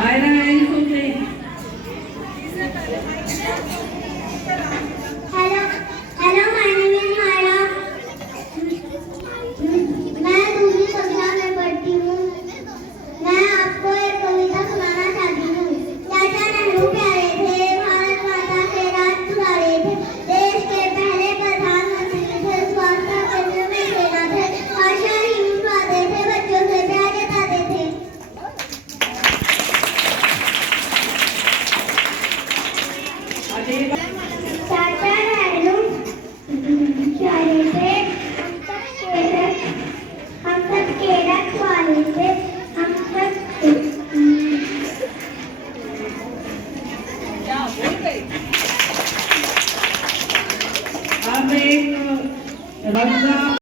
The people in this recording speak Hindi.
मायरा नहीं सुन रही। Hello hello, my name is Myra. मैं दूसरी कक्षा में पढ़ती हूँ। मैं आपको एक कविता सुनाना चाहती हूँ। चाचा नेहरू प्यारे थे, भारत माता के राज दुलारे थे, देश के पहले प्रधानमंत्री थे, स्वास्थ्य केंद्र में सेना थे, भाषा हिंदी पढ़ाते थे, बच्चों से प्यार जताते थे। चाचा नेहरू प्यारे थे, हम सबके रखवाले थे, हम सब अब एक रंगा